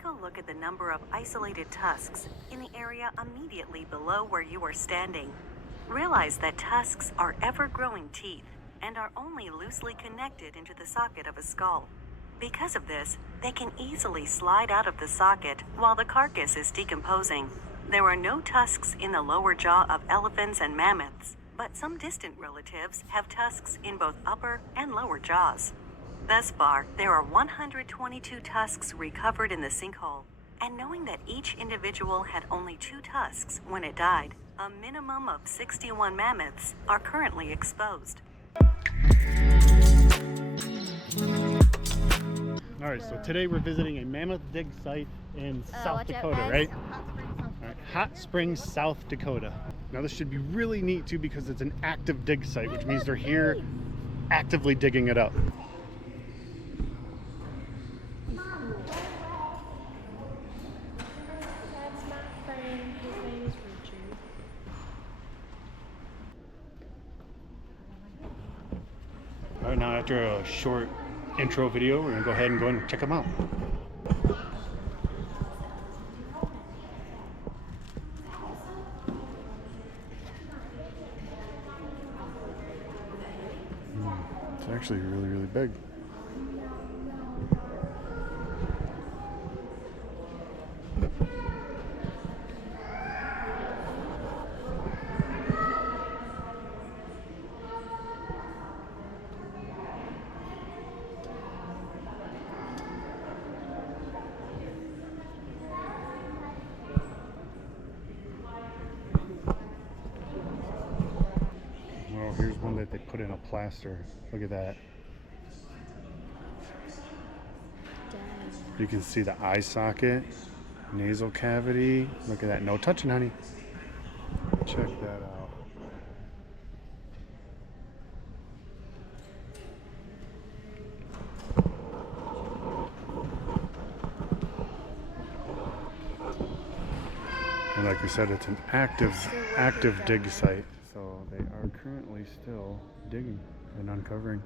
Take a look at the number of isolated tusks in the area immediately below where you are standing. Realize that tusks are ever-growing teeth and are only loosely connected into the socket of a skull. Because of this, they can easily slide out of the socket while the carcass is decomposing. There are no tusks in the lower jaw of elephants and mammoths, but some distant relatives have tusks in both upper and lower jaws. Thus far, there are 122 tusks recovered in the sinkhole, and knowing that each individual had only 2 tusks when it died, a minimum of 61 mammoths are currently exposed. Alright, so today we're visiting a mammoth dig site in South Dakota, right? Hot Springs, South Dakota. Now this should be really neat too because it's an active dig site, which means they're here actively digging it up. That's my friend. His name is Richard. Alright, now after a short intro video, we're gonna go ahead and check them out. It's actually really big. Well, here's one that they put in a plaster. Look at that. You can see the eye socket, nasal cavity. Look at that. No touching, honey. Check that out. And like we said, it's an active dig site. So they are currently still digging and uncovering.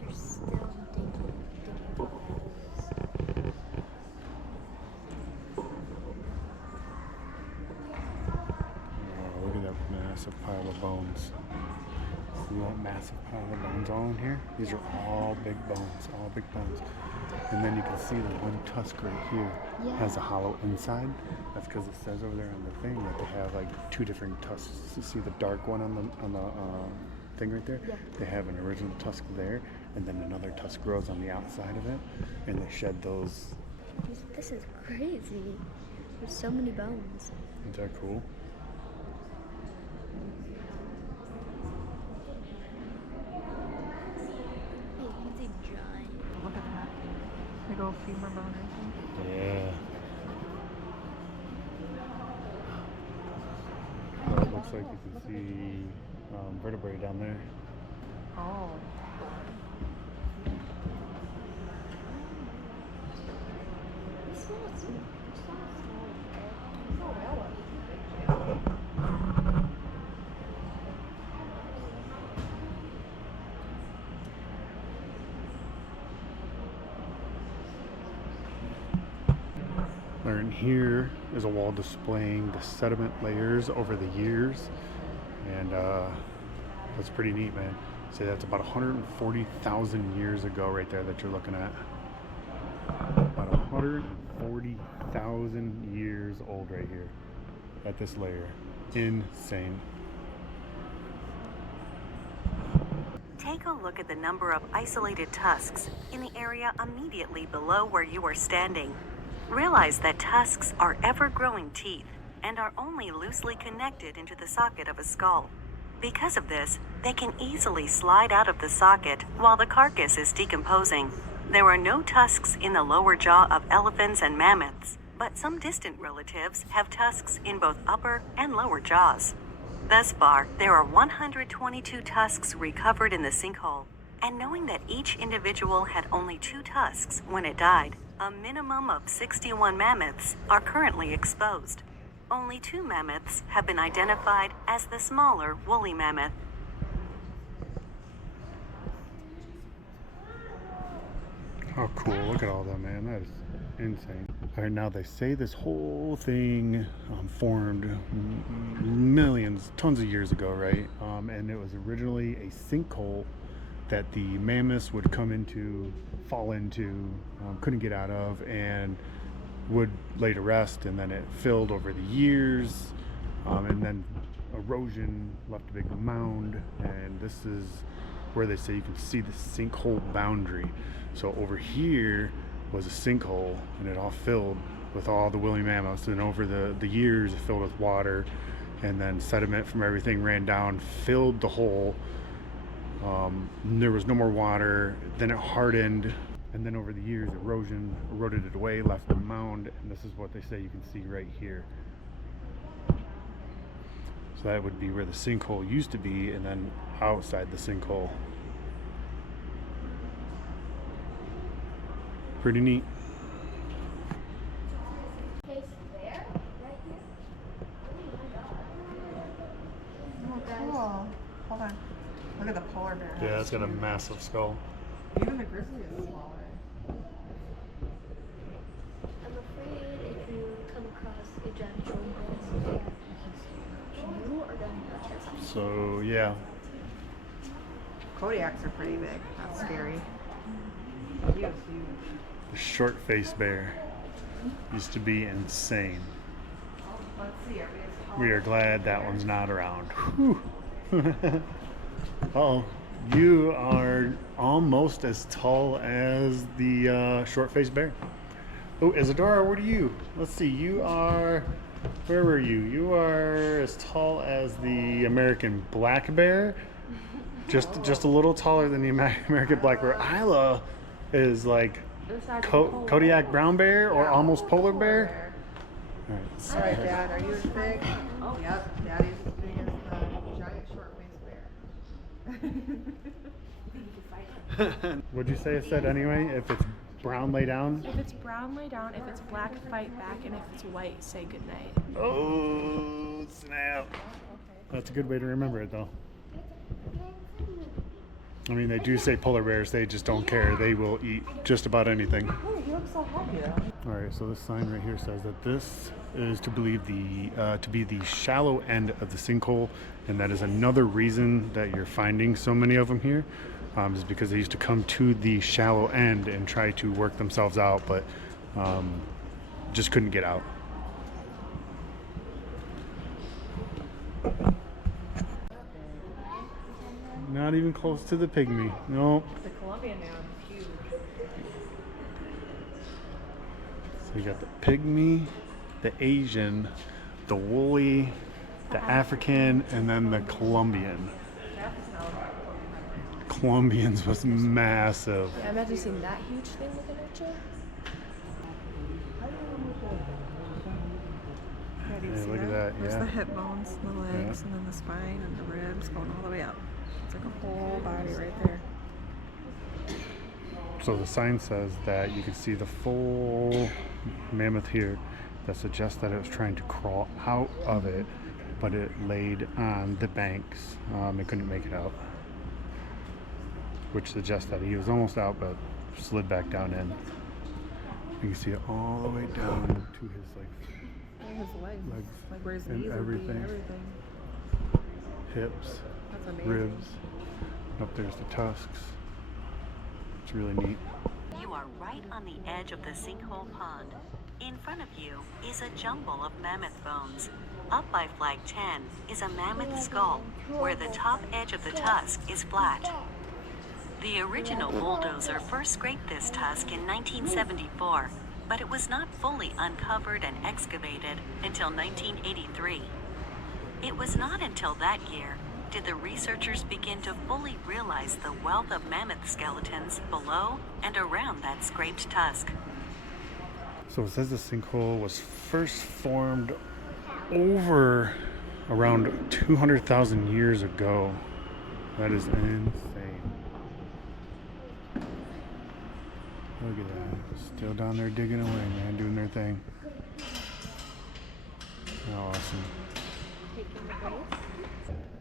They're still digging. Oh, look at that massive pile of bones. See that massive pile of bones all in here? These are all big bones, all big bones. And then you can see the one tusk right here has a hollow inside. That's because it says over there on the thing that they have like 2 different tusks. You see the dark one on the thing right there? Yeah. They have an original tusk there, and then another tusk grows on the outside of it, and they shed those. This is crazy. There's so many bones. Isn't that cool? Hey, he's a giant. Look at that. Big old femur bone right there. Yeah. Well, it looks like you can see vertebrae down there. Oh. And here is a wall displaying the sediment layers over the years, and that's pretty neat, man. See, that's about 140,000 years ago right there that you're looking at. About 140,000 years old right here at this layer. Insane. Take a look at the number of isolated tusks in the area immediately below where you are standing. Realize that tusks are ever-growing teeth and are only loosely connected into the socket of a skull. Because of this, they can easily slide out of the socket while the carcass is decomposing. There are no tusks in the lower jaw of elephants and mammoths, but some distant relatives have tusks in both upper and lower jaws. Thus far, there are 122 tusks recovered in the sinkhole, and knowing that each individual had only 2 tusks when it died, a minimum of 61 mammoths are currently exposed. Only 2 mammoths have been identified as the smaller woolly mammoth. Oh, cool. Look at all that, man. That is insane. All right, now they say this whole thing formed millions, tons of years ago, right? And it was originally a sinkhole that the mammoths would come into, fall into, couldn't get out of, and would lay to rest. And then it filled over the years, and then erosion left a big mound. And this is where they say you can see the sinkhole boundary. So over here was a sinkhole, and it all filled with all the woolly mammoths. And over the years, it filled with water, and then sediment from everything ran down, filled the hole. There was no more water. Then it hardened, and then over the years, erosion eroded it away, left a mound. And this is what they say you can see right here. So that would be where the sinkhole used to be, and then outside the sinkhole. Pretty neat. Oh, cool. Hold on. Look at the polar bear. Yeah, it's got a massive skull. Even the grizzly is smaller. I'm afraid if you come across a giant bear, you are going to touch yourself. So yeah, Kodiaks are pretty big. That's scary. He was huge. the short-faced bear used to be insane. Let's see. We are glad that one's not around. Whew. Oh, you are almost as tall as the short-faced bear. Oh, Isadora, what are you? Let's see. You are. Where were you? You are as tall as the American black bear. Just a little taller than the American black bear. Isla is like Kodiak brown bear or almost polar bear. All right. All right, Dad. Are you as big? Oh. Yep. Daddy's as big as the giant short-faced bear. What'd you say it said anyway? If it's brown, lay down. If it's brown, lay down. If it's black, fight back. And if it's white, say goodnight. Oh, snap. That's a good way to remember it, though. I mean, they do say polar bears, they just don't care. They will eat just about anything. Oh, he looks so happy though. All right, so this sign right here says that this is to be the shallow end of the sinkhole, and that is another reason that you're finding so many of them here, is because they used to come to the shallow end and try to work themselves out, but just couldn't get out. Not even close to the pygmy. Nope. The Colombian man is huge. So you got the pygmy, the Asian, the woolly, the African, and then the Colombian. Colombians was massive. Yeah, imagine seeing that huge thing looking at you. Yeah, do you Yeah, see look at that, There's yeah. the hip bones, the legs, and then the spine and the ribs going all the way up. It's like a whole body right there. So the sign says that you can see the full mammoth here. That suggests that it was trying to crawl out of it, but it laid on the banks. It couldn't make it out, which suggests that he was almost out, but slid back down in. You can see it all the way down to his His legs, like where his and knees would be and everything. hips, That's amazing. ribs. Up there's the tusks. It's really neat. You are right on the edge of the sinkhole pond. In front of you is a jumble of mammoth bones. Up by flag 10 is a mammoth skull, where the top edge of the tusk is flat. The original bulldozer first scraped this tusk in 1974, but it was not fully uncovered and excavated until 1983. It was not until that year did the researchers begin to fully realize the wealth of mammoth skeletons below and around that scraped tusk. So it says the sinkhole was first formed over around 200,000 years ago. That is insane. Look at that. Still down there digging away, man, doing their thing. Awesome.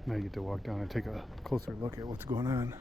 Now you get to walk down and take a closer look at what's going on.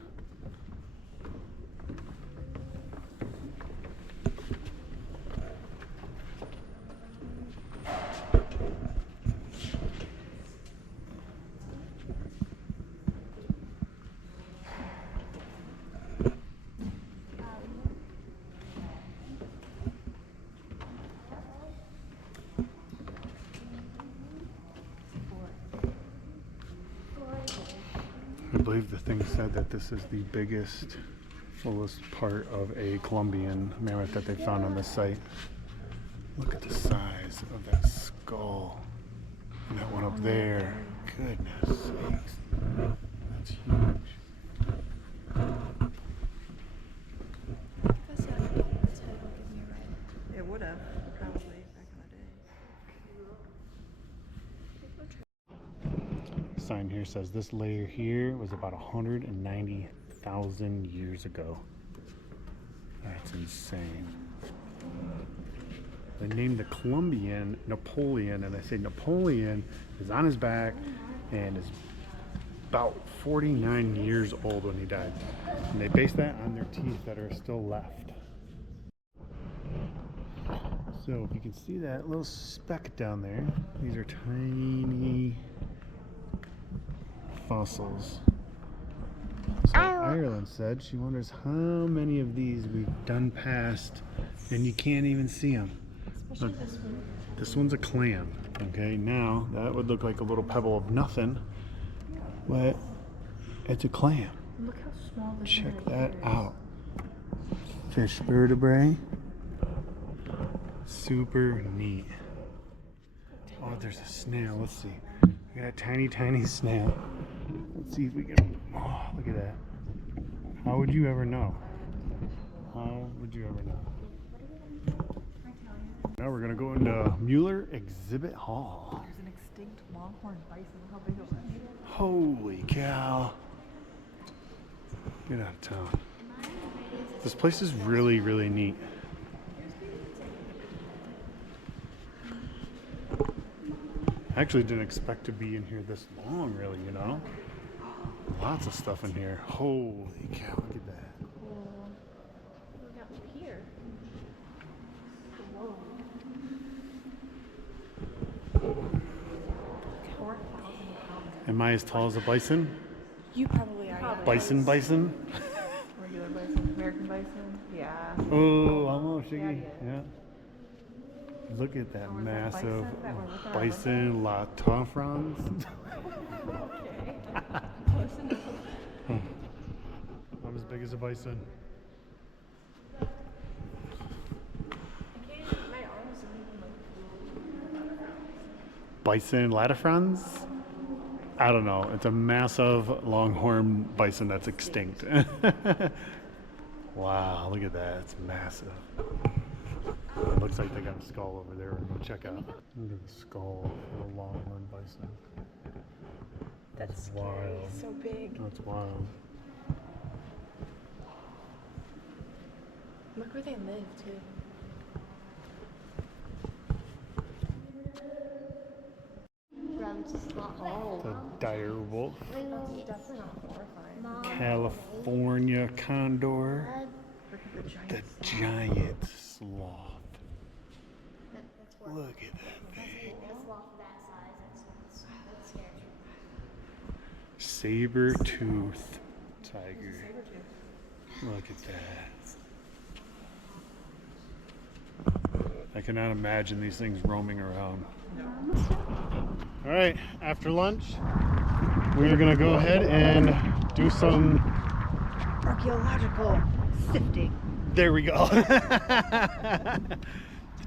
believe the thing said that this is the biggest, fullest part of a Columbian mammoth that they found on this site. Look at the size of that skull. And that one up there. Goodness sakes. That's huge. It would have, probably, back in the day. Sign here says this layer here was about 190,000 years ago. That's insane. They named the Columbian Napoleon, and they say Napoleon is on his back and is about 49 years old when he died. And they base that on their teeth that are still left. So if you can see that little speck down there, these are tiny fossils. So Ireland said she wonders how many of these we've done past and you can't even see them. Look, this one's a clam. Okay, now that would look like a little pebble of nothing, but it's a clam. Look how small this Check one that is. out. Fish vertebrae. Super neat. Oh, there's a snail. Let's see. We got a tiny, tiny snail. Let's see if we can. Oh, look at that. How would you ever know? How would you ever know? Now we're gonna go into Mueller Exhibit Hall. There's an extinct longhorn bison. How big it was. Holy cow. Get out of town. This place is really, really neat. I actually didn't expect to be in here this long, really, you know? Lots of stuff in here. Holy cow, look at that. Look out here. Am I as tall as a bison? You probably are. Yeah. Bison? Regular bison, American bison. Yeah. Oh, almost, Shiggy. Yeah, yeah. Yeah. Look at that Oh, is that massive bison that we're looking at? bison la tafrans. I'm as big as a bison. My arms are Bison latifrans? I don't know. It's a massive longhorn bison that's extinct. Wow, look at that. It's massive. It looks like they got a skull over there. We're going to check out. Look at the skull of a longhorn bison. That's wild. so big. That's wild. Look where they live too. The dire wolf. Definitely not horrifying. California condor. Look at the giant. The giant sloth. Look at that thing. Saber-toothed tiger. Look at that. I cannot imagine these things roaming around. All right, after lunch, we're gonna go ahead and do some Archaeological sifting. There we go. The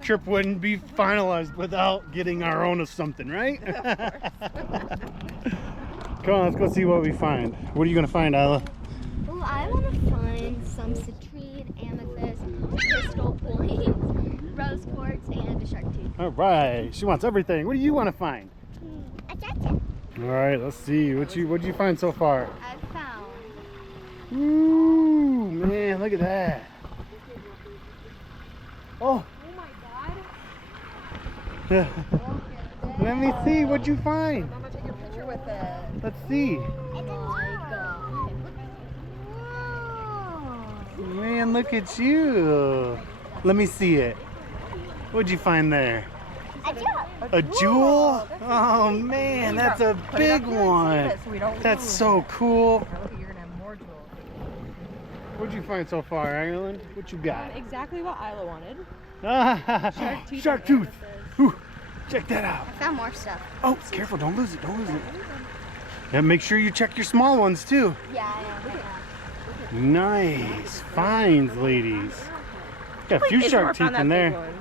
trip wouldn't be finalized without getting our own of something, right? Come on, let's go see what we find. What are you gonna find, Isla? Oh, I want to find some citrine, amethyst, crystal points, rose quartz, and a shark tooth. All right, she wants everything. What do you want to find? A jacket. All right, let's see. What'd you find so far? I found. Ooh, man, look at that. Oh. Oh my god. Let me see what you find. I'm gonna take a picture with it. Let's see. Oh my god. Whoa. Man, look at you. Let me see it. What'd you find there? A jewel. A jewel? Oh man, that's a big one. That's so cool. You're gonna have more jewels. What'd you find so far, Ireland? What you got? Exactly what Isla wanted. Shark tooth. Ooh, check that out. I found more stuff. Oh, careful, don't lose it, don't lose it. And make sure you check your small ones too. Yeah, yeah. Nice finds, ladies. Got a few It's shark more fun teeth that in big there. one.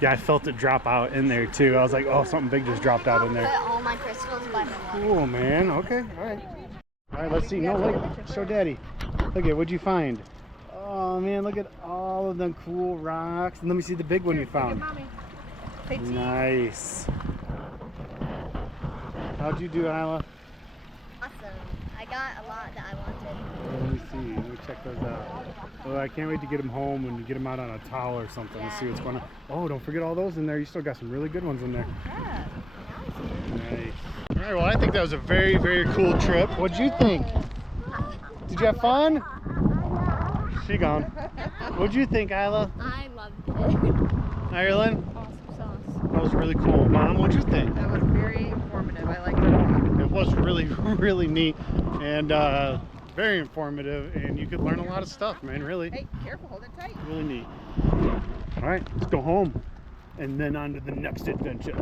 Yeah, I felt it drop out in there too. I was like, oh, something big just dropped out in there. Put all my crystals by my water. Cool, man. Okay, all right. All right, let's see. No, wait. Show Daddy. Look at what'd you find? Oh man, look at all of them cool rocks. And let me see the big one you found. Nice. How'd you do, Isla? Awesome. I got a lot that I wanted. Let me see. Let me check those out. Oh, I can't wait to get them home and get them out on a towel or something to see what's going on. Oh, don't forget all those in there. You still got some really good ones in there. Yeah. Nice. All right, well, I think that was a very, very cool trip. What'd you think? Did you have fun? She gone. What'd you think, Isla? I loved it. Ireland? Awesome sauce. That was really cool. Mom, what'd you think? That was very informative. I liked it a lot. It was really, really neat and very informative, and you could learn a lot of stuff, man, really. Hey, careful, hold it tight. Really neat. All right, let's go home and then on to the next adventure.